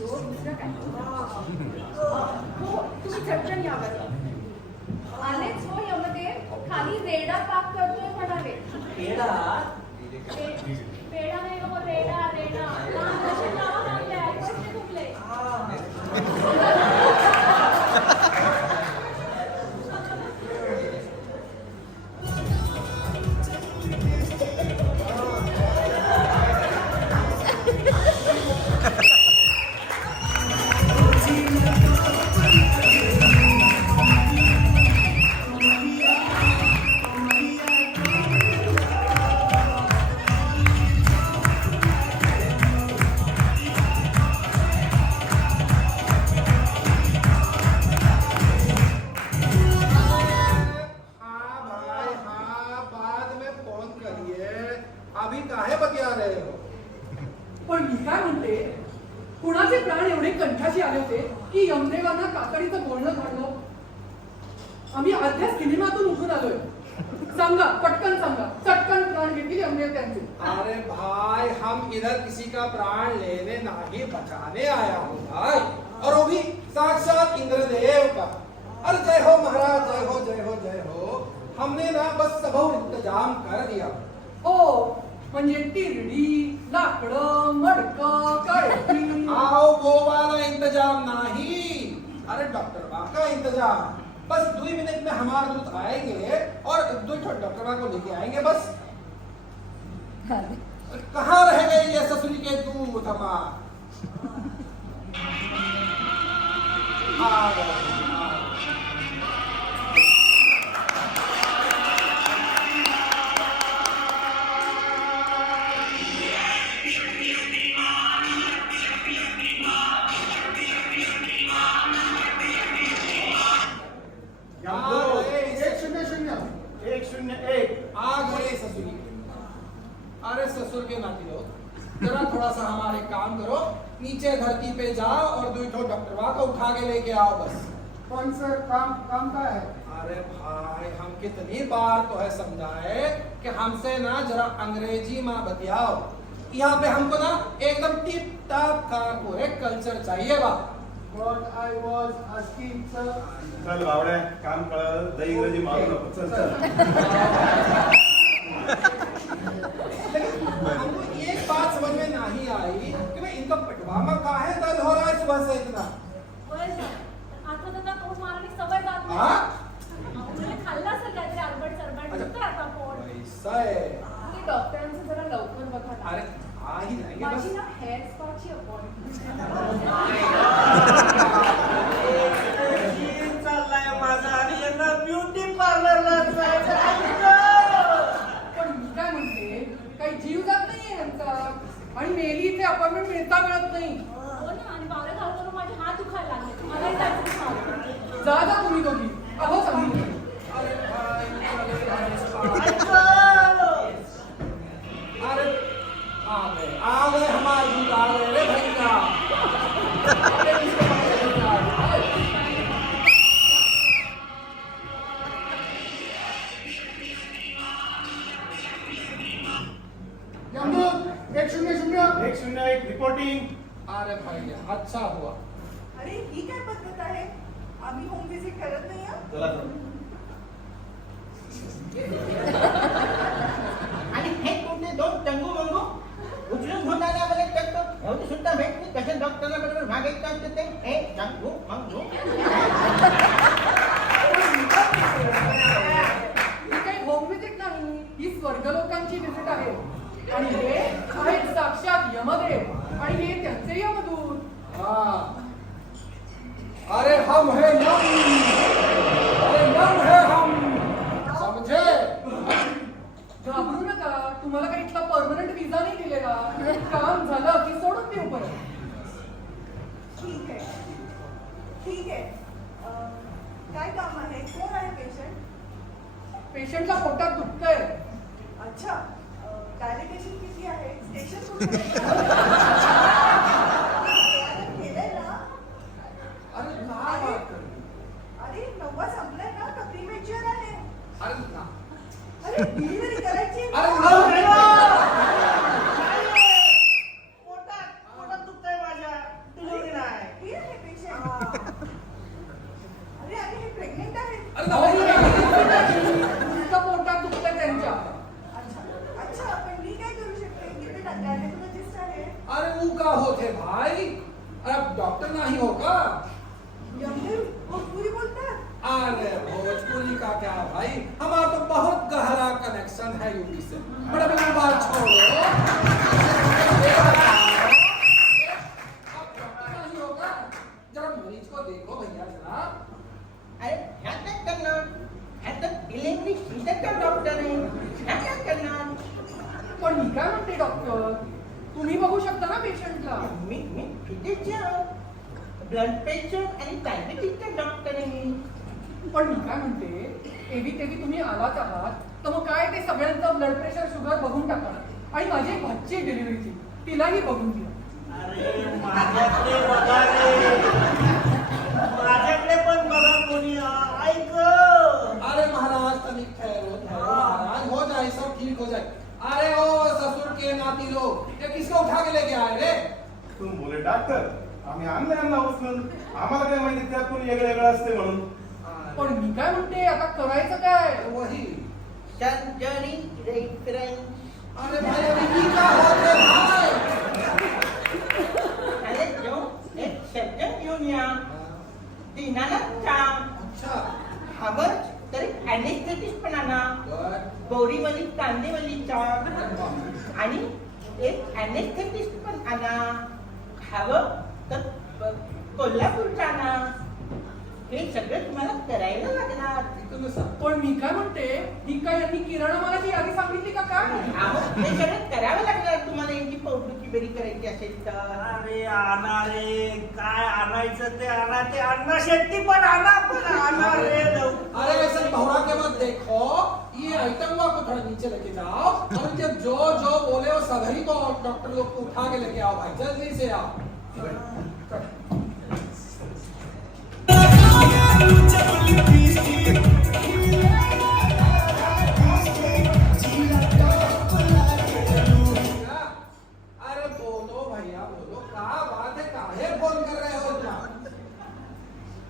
हो दुसरं काय. हो तुम्ही झटकन या बरं. आलेच हो यामध्ये खाली रेडा पाक करतोय म्हणाले. पेढा पेढा नाही हो रेडा रेडा. कशी नावं लागले पैसे तुमले. अभी काहे बतिया रहे हो? पण मी काय म्हणते, कुणाचे प्राण एवढे कंठाशी आले होते की यमदेवांना काकडीचं बोलणं घडलं. आम्ही अर्ध्या सिनेमातून उठून आलोय. सांगा पटकन सांगा, चटकन प्राण घेतील यमदेव त्यांचे. अरे भाई, हम इधर किसी का प्राण लेने नहीं बचाने आया हूँ भाई, और वो भी साक्षात इंद्रदेव का. अरे जय हो महाराज, जय हो जय हो जय हो. हमने ना बस सब इंतजाम कर दिया. ओ म्हणजे तिरडी, लाकडं, मडकं, कळती. आओ वो वाला इंतजाम नहीं. अरे डॉक्टर बा का इंतजाम. बस 2 मिनट में हमारे दूध आएंगे और 2 डॉक्टर बा को लेके आएंगे बस. कहाँ रह गए ये ससुरी के दूध हमार. आ गए. अरे ससुर के नाती लोग, जरा थोड़ा सा हमारे काम करो. नीचे धरती पे जाओ और 2 डॉक्टर को उठा के लेके आओ बस. कौन सर काम का है? अरे भाई, हम कितनी बार तो है समझाए कि हमसे ना जरा अंग्रेजी में बतियाओ. यहाँ पे हमको ना एकदम टिप टाप का पूरे कल्चर चाहिए बा. What I was asking sir. चल बावड्या, काम कळलं, दही इंग्रजी मारू नको. चल हमको एक बात समझ में नहीं आई कि भाई इनका पटवा में काहे दर्द हो रहा है सुबह से इतना. आता तर तो मारणी सवय जात नाही. हाँ? म्हणजे खाल्ला असेल काहीतरी अरबट सरबट दुखतं आता पोट. ऐसा है. ते डॉक्टरांचं जरा लवकर बघा ना. अरे आ ही जाएंगे माझी बस. ना हेअर स्पाची अपॉइंटमेंट. चाललाय माझा आणि यांना ब्युटी पार्लरला जायचं आहे. पण मी काय म्हणते, काही जीव जात नाहीये यांचा. आणि मेली इथे अपॉइंटमेंट मिळत नाही. हो ना, आणि पावलं घालून घालून माझे हात दुखायला लागले. मलाही जायचं नाही. जा तुम्ही दोघी. अहो सांगितलं. अरे आ गए हमारे दूध आ गए रे भैया. यमदूत 100. 101 रिपोर्टिंग. अरे भैया, अच्छा हुआ. अरे ही काय पद्धत आहे. आम्ही होम विजिट करत नाही हं. चला आणि हे कुठले 2 टंगू मंगू उचलून घोटाळ्यामध्ये टाकतो. एवढी सुद्धा भेट नाही. कशा डॉक्टरला बरोबर भागायचं असते ते. हे टंगू मंगू. ही काही होम विजिट नाही, ही स्वर्गलोकांची विजिट आहे. आणि हे आहेत साक्षात यमदेव आणि हे त्यांचे यमदूत. हाँ. अरे हम है यम. अरे यम है हम. समझे? घाबरू नका, तुम्हाला काही इथला परमनंट विजा नाही दिलेला. काम झालं की सोडून देऊ परत. ठीक आहे ठीक आहे. काय काम आहे. कोण आहे पेशंट. पेशंटला पोटात दुखतंय. अच्छा. डायलिटेशन किती आहे. स्टेशन कुठे केलंय ना. अरे काय बात कर. अरे 9 संपलाय ना. का प्रीमेच्युअर आहे. अरे ना. अरे डिलिव्हरी करायची. अरे पोटात दुखतंय माझ्या. डिलिव्हरी तू का होते भाई? अब डॉक्टर नहीं होगा? यमदेव भोजपुरी बोलतात. अरे भोजपुरी का क्या भाई, हमारा तो बहुत गहरा कनेक्शन है यूपी से। बड़ा बड़ा बात छोड़ो, अब डॉक्टर नहीं होगा? जरा मरीज को देखो भैया जरा। अरे ह्या काय करणार? ह्या तर डिलिव्हरी सीझनचा डॉक्टर आहे. ह्या काय करणार? पण मी काय म्हणते डॉक्टर, तुम्ही बघू शकता ना पेशंटला. मी फिजिशियन, ब्लड प्रेशर आणि डायबिटीसचा डॉक्टर आहे. पण मी काय म्हणते, तेवी तुम्ही आलाच आहात तर मग काय ते सगळ्यांचं ब्लड प्रेशर शुगर बघून टाका आणि माझी एक भाची डिलिव्हरीची तिलाही बघून घ्या. अरे माझ्याकडे बघा रे, माझ्याकडे पण बघा कोणी. ऐक अरे महाराज तनिक ठहरो ठहरो महाराज, हो जाए सब ठीक हो जाए। अरे ओ ससुर के नाती लोग, ये किसको उठा के लेके आए रे? तुम बोले डॉक्टर, आम्ही आणले यांना उचलून. आम्हाला काय माहिती त्यात कोणी वेगळं वेगळं असते म्हणून. पण मी काय म्हणते, आता करायचं काय? वही। Surgery reference. अरे भाई अभी की का होते भाई? अरे जो एक सर्जन घेऊन या. दिनानाथचा अच्छा हवं तर अॅनेस्थेटिस्ट पण आणा. गुड। बोरीवली कांदेवलीचा आणि एक अॅनेस्थेटिस्ट पण आणा. हवं तर कोल्हापूरचा आणा. हे सगळं तुम्हाला करायला लागणार. इकडून सांग। पण मी काय म्हणते, ही काय यांनी किराणा मालाची यादी सांगितली का काय? अहो, हे सगळं करावं लागणार तुम्हाला. यांची पोटदुखी बरी करायची असेल तर. अरे आणा रे, काय आणायचं ते आणा, ते अण्णा शेट्टी पण आणा, पण आणा रे लवकर. अरे वैसे भौरा के मत देखो, ये आइटम को थोड़ा नीचे लेके जाओ और जब जो जो बोले वो सभी को डॉक्टर लोग को उठा के लेके आओ भाई, जल्दी से आओ। अरे बोलो भैया बोलो, क्या बात है, काहे फोन कर रहे हो इतना?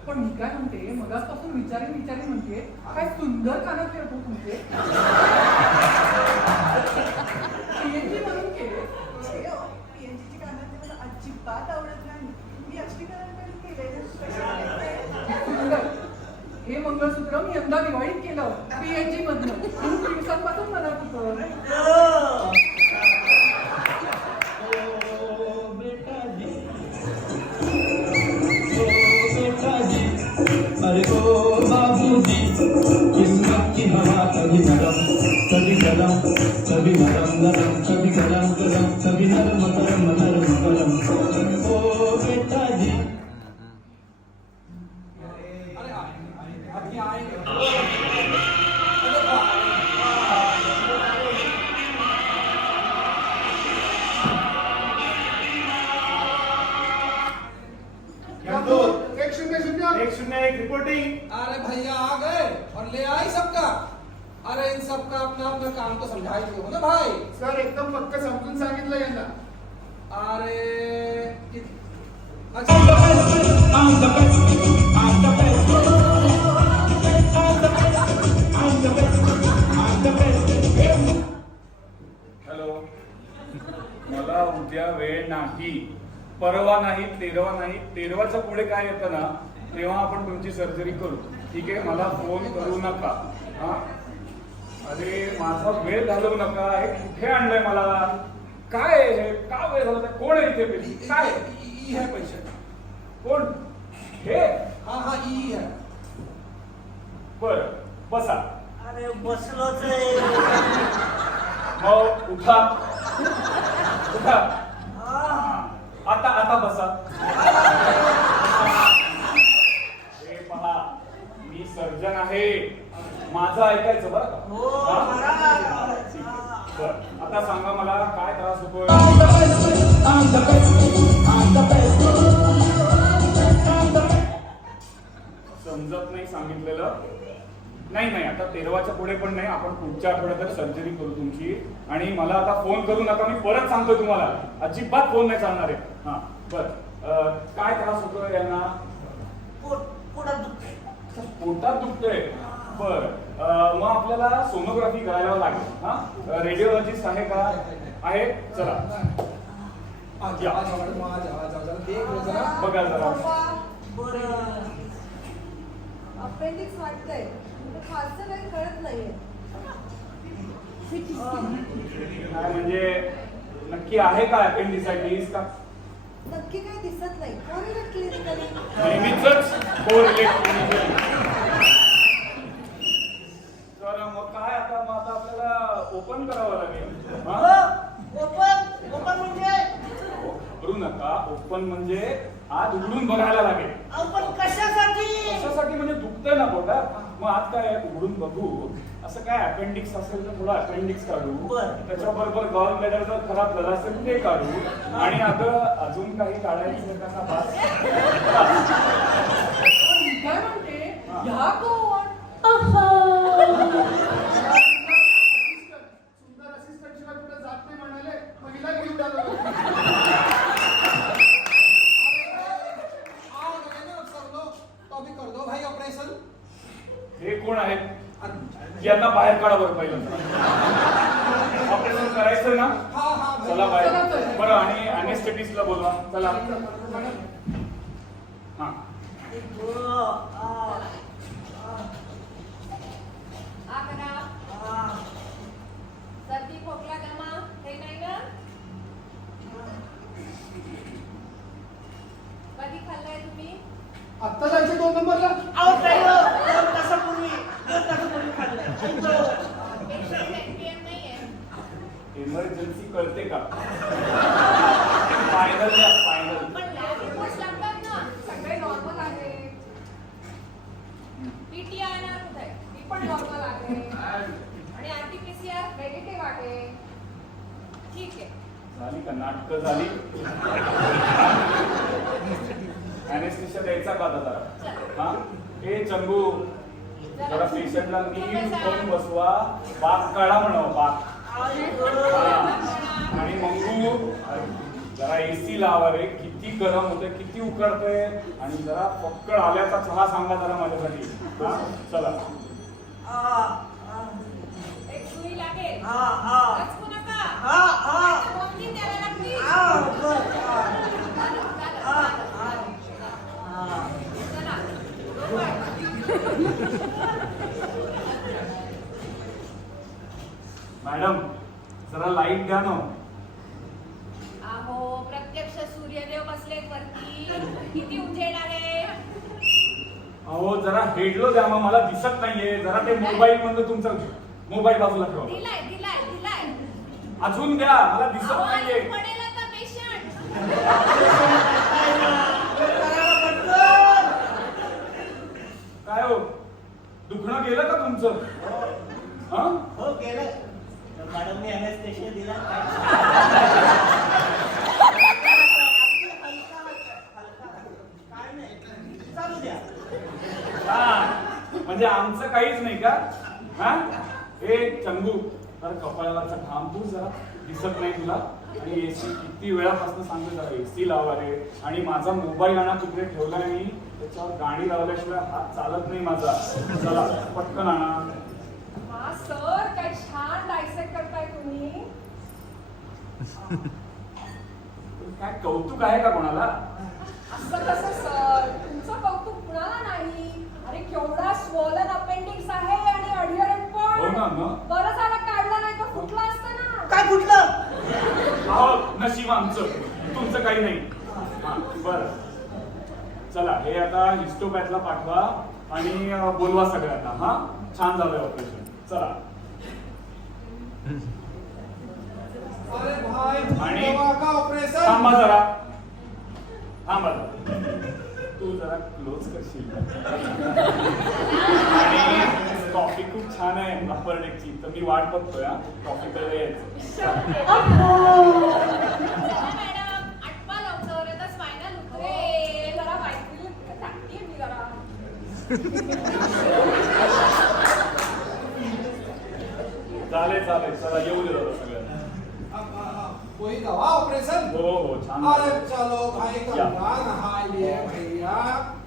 पण मी काय म्हणते, मगाचपासून विचारी म्हणते, काय सुंदर कानं खेळतो तुमचे. PNG म्हणून केले. पीएनजीची कानं ते मला अजिबात आवडत नाही. मी अष्टीकरण केलेलं. सुंदर. हे मंगळसूत्र मी यंदा दिवाळीत केलं PNG मधनं. खूप दिवसांपासून म्हणत होतं. अरे ओ बाबूजी, किस्मत की हवा कभी नरम गरम, कभी नरम गरम, कभी गरम गरम, कभी नरम गरम नरम गरम। ओ बेटा जी। अरे अभी आएंगे। अरे बाप। यमदूत, 100 101 रिपोर्टिंग. अरे भैया आ गए और ले आई सबका। अरे इन सबका अपना अपना काम तो समझा ही दो ना भाई। सर एकदम पक्क समजून सांगितलं यांना. अरे I'm the best, I'm the best, I'm the best, I'm the best, I'm the best, I'm the best. Hello, मला उद्या वेळ नाही. परवा नाही, तेरवा नाही. तेरवाच्या पुढे काय येतं ना, तेव्हा आपण तुमची सर्जरी करू. ठीक आहे, मला फोन करू नका. हा, अरे माझा वेळ घालवू नका. हे कुठे आणलंय मला? काय आहे हे? का वेळ घालवत आहे? कोण आहे इथे पेशंट? काय आहे? ई है पेशेंट। कोण हे? हाँ हाँ ई है। बर, बसा. अरे बसलोच आहे. मग उठा उठा. आ, आता आता बसा. हे पहा, मी सर्जन आहे. माझं ऐकायचं बरं का? हो हा? महाराज. बरं, आता सांगा मला काय त्रास होतोय? I'm the best, I'm the best, I'm the best, I'm the best. समजत नाही सांगितलेलं? नाही नाही, आता तेरवाच्या पुढे पण नाही. आपण पुढच्या आठवड्यात सर्जरी करू तुमची. आणि मला आता फोन करू नका. मी परत सांगतोय तुम्हाला, अजिबात फोन नाही चालणार आहे. हा बर, काय त्रास होतोय यांना? पोटात दुखते. पोटात दुखतंय. बर, मग आपल्याला सोनोग्राफी करायला लागेल. हा, रेडिओलॉजिस्ट आहे का? आहे, चला. आ जाओ मैडम, आ जाओ जरा देख लो जरा. बघा जरा. बरं. अपेंडिक्स वाटतंय फारसं काही कळत नाहीये. काय म्हणजे नक्की आहे का अपेंडिसायटिस का? नक्की काही दिसत नाही. Correlate clinically. नेहमीच कोरिलेट क्लिनिकली. तर मग काय आता आपल्याला ओपन करावं लागेल. हा? ओपन म्हणजे करू नका. ओपन म्हणजे आज उघडून बघायला लागेल. आपण कशासाठी? कशासाठी म्हणजे दुखतंय ना पोटात. मग आज काय उघडून बघू. असं काय अपेंडिक्स असेल तर थोडं अपेंडिक्स काढू. बरं. त्याच्याबरोबर गॉल ब्लॅडर जर खराब झाला असेल ते काढू. आणि आता अजून काही काढायचं का बास. पण मी काय म्हणते, ह्या कोण? सुंदर असिस्टंट शिवाय कुठे जात नाही म्हणाले, मग हिला घेऊन आलो. तो भी कर दो भाई ऑपरेशन. हे कोण आहेत? यांना बाहेर काढा बरं पहिल्यांदा. ऑपरेशन करायचं ना. हा चला बाहेर. बरं आणि अनेस्थेटिस्टला बोलवा. चला. हा. सर्दी खोकला दमा हे नाही ना? कधी खाल्लाय तुम्ही? आत्ता जायचं 2 नंबरला. अहो काय हो? 2 तासापूर्वी खाल्लंय. पेशंट NPM नाहीये. इमर्जन्सी कळते का? फायनल द्या फायनल. पण लॅब रिपोर्ट्स लागतात ना. सगळे नॉर्मल आहे. PTI येणार कुठे? ती पण नॉर्मल आहे. आणि RT-PCR नेगेटिव्ह आहे. ठीक आहे. झाली का नाटकं झाली. अॅनेस्थेशिया द्यायचा का दादा? हा. हे चंगू जरा पेशंटला नीट करून बसवा. बाक काढा म्हणावं बाक. आणि मंगू जरा AC लावा रे. किती गरम होते, किती उकडते. आणि जरा पक्कड आल्याचा चहा सांगा जरा माझ्यासाठी. हा चला. एक सुई लागेल. हा हा वाचू नका. हा हा कोणती द्यायला लागली? चला. मॅडम जरा लाईट द्या ना. अहो प्रत्यक्ष सूर्यदेव बसलेत वरती. किती उजेड आहे. अहो जरा हेडलो द्या. मग मला दिसत नाहीये. जरा ते मोबाईल मधलं तुमचा मोबाईल बाजूला ठेवा. दिलाय दिलाय दिलाय. अजून द्या. मला दिसत अहो, नाहीये. अजून पडेल आता पेशंट. काय हो दुखणं गेलं का तुमचं? हा? हो केलं. मॅडमने अनेस्थेशिया दिला. काय नाही. चालू द्या. हा म्हणजे आमचं काहीच नाही का? हा हे चंगू जरा कपाळावरचा घाम तू जरा दिसत नाही तुला. आणि AC किती वेळापासून सांगतो जरा AC लावा रे. आणि माझा मोबाईल आणा तिकडे ठेवलाय मी. त्याच्यावर गाणी लावल्याशिवाय हात चालत नाही माझा. चला पटकन आणा. हा सर काय छान डायसेक्ट करताय तुम्ही. काय कौतुक आहे का कोणाला? असं कसं सर? तुमचं कौतुक कुणाला नाही. अरे केवढा स्वॉलन अपेंडिक्स आहे आणि अडीअरंट हो पण. ना मग. बरं झालं काढलं नाही तर फुटलं असतं ना. काय कुठलं? अहो नशीब आमचं. तुमचं काही नाही. हा बरं चला हे आता हिस्टोपॅथला पाठवा आणि बोलवा सगळ्यांना. हा छान झालंय ऑपरेशन. चला. अरे भाई आणि दवा का ऑपरेशन. थांबा जरा. थांबा जरा. तू जरा क्लोज करशील का? आणि कॉफी खूप छान आहे अप्पर डेकची. तर मी वाट बघतोय. कॉफी कडे यायचं. चला मॅडम आटपा लवकर. आता स्पायनल उतरे. जरा बायकोला टाकतीये मी जरा. चालेल चालेल. चला येऊ दे जरा सगळ्यांना. कोई दवा ऑपरेशन. हो हो छान अरे झालं. चलो भाई या. गंगा नहा लिए भैया.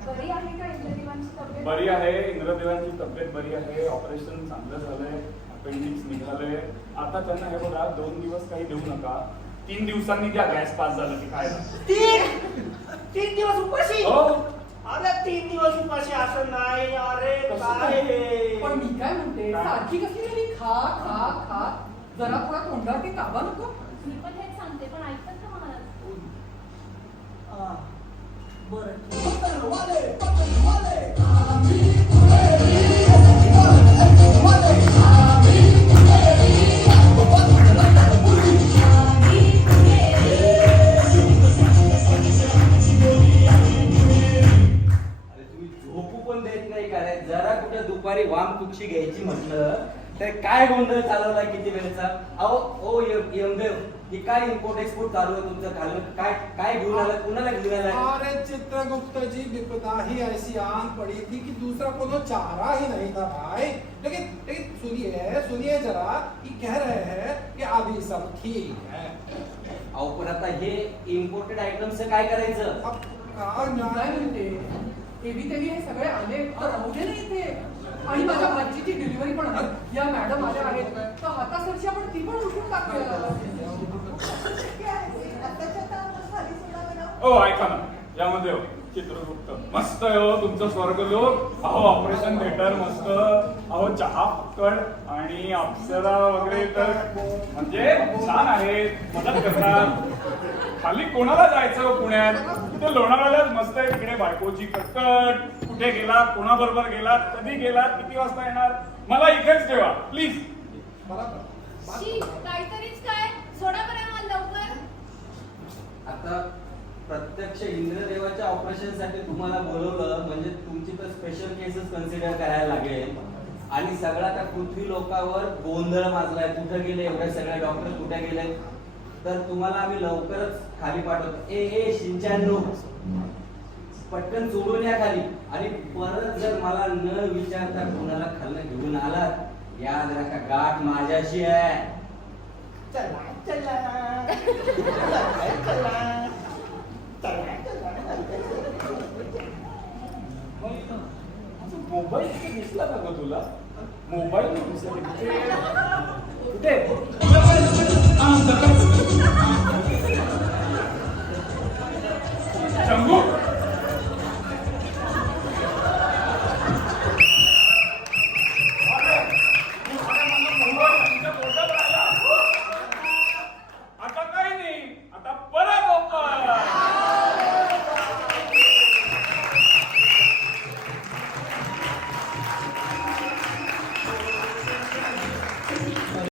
बरी आहे का इंद्रदेवांची तब्येत? बरी आहे. इंद्रदेवांची तब्येत बरी आहे. ऑपरेशन चांगलं झालंय. अपेंडिक्स निघालंय. आता त्यांना हे बघा 2 दिवस काही देऊ नका. 3 दिवसांनी द्या गॅस पास झालं की काय 3 दिवस उपाशी हो अरे 3 दिवस उपाशी असं नाही अरे काय हे? पण मी काय म्हणते सारखी कसली गेली खा खा खा जरा थोडा तोंडावरती ताबा नको मी पण हेच सांगते पण ऐकतात का महाराज अरे तुम्ही झोपू पण देत नाही का रे? जरा कुठे दुपारी वाम कुक्षी घ्यायची म्हटलं तर काय गोंधळ चालवलाय किती वेळचा अहो ओ यमदेव ही काय इम्पोर्ट एक्सपोर्ट चालू आहे तुमचं खाल्लं काय काय घेऊन आलं कुणाला घेऊन आलाय अरे चित्रगुप्त जी विपदा ही ऐसी आन पड़ी थी कि दूसरा कोनो चारा ही नहीं था भाई लेकिन सुनिए जरा ये कह रहे हैं कि अभी सब ठीक है अहो पण आता हे इम्पोर्टेड आयटमचं काय करायचं अब मी काय म्हणते एबी तेबी हे सगळे आले तर राहू दे ना इथे आणि माझ्या भाजीची डिलिव्हरी पण आहे या मॅडम आल्या आहेत तर हातासरशी आपण ती पण उठून टाकूया शक्य आहे ते. आताच्या आता खाली सोडावं ना. ओ ऐका ना यामध्ये हो, चित्रगुप्त मस्त आहे हो तुमचं स्वर्गलोक अहो ऑपरेशन थिएटर मस्त अहो चहा फक्कड आणि अप्सरा वगैरे तर म्हणजे छान आहे मदत करतात खाली कोणाला जायचं पुण्यात तिथे लोणावळ्यालाच मस्त आहे तिकडे बायकोची कटकट कुठे गेलात कोणाबरोबर गेलात कधी गेलात किती वाजता येणार मला इथेच ठेवा प्लीज बराबर शी काहीतरीच काय सोडा बरं मला लवकर आता प्रत्यक्ष इंद्रदेवाच्या ऑपरेशन साठी तुम्हाला बोलवलं म्हणजे तुमची तर स्पेशल केसेस कन्सिडर करायला लागेल आणि सगळा त्या पृथ्वी लोकावर गोंधळ माजलाय कुठे गेले एवढे सगळे डॉक्टर कुठे गेले तर तुम्हाला आम्ही लवकरच खाली पाठवतो ए शिंचांनो पटकन सोडून या खाली आणि परत जर मला न विचारता कोणाला खाल्लं घेऊन आलात याद राखा गाठ माझ्याशी आहे चला चला चला मोबाईल कुठे दिसला का ग तुला मोबाईल कुठे